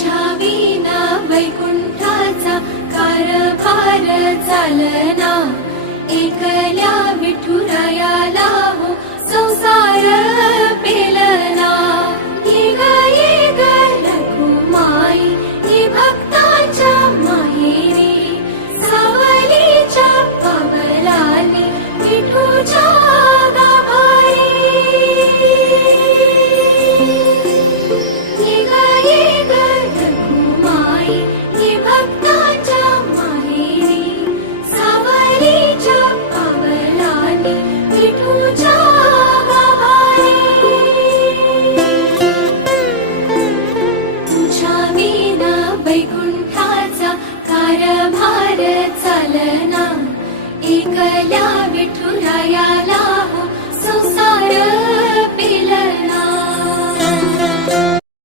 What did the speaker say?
तुझ्या विना वैकुंठाचा कारभार चालना, एकल्या विठुरायाला हो संसार पेलना। ये ग रखुमाई ये भक्ताच्या माहेरी, सावलीच्या पावलाली विठूच्या गाभारी। ये ग रखुमाई ये भक्ताच्या माहेरी, सावलीच्या पावलाली विठूच्या गाभारी। तुझ्या विना वैकुंठाचा कारभार चालना, एकल्या विठुरायाला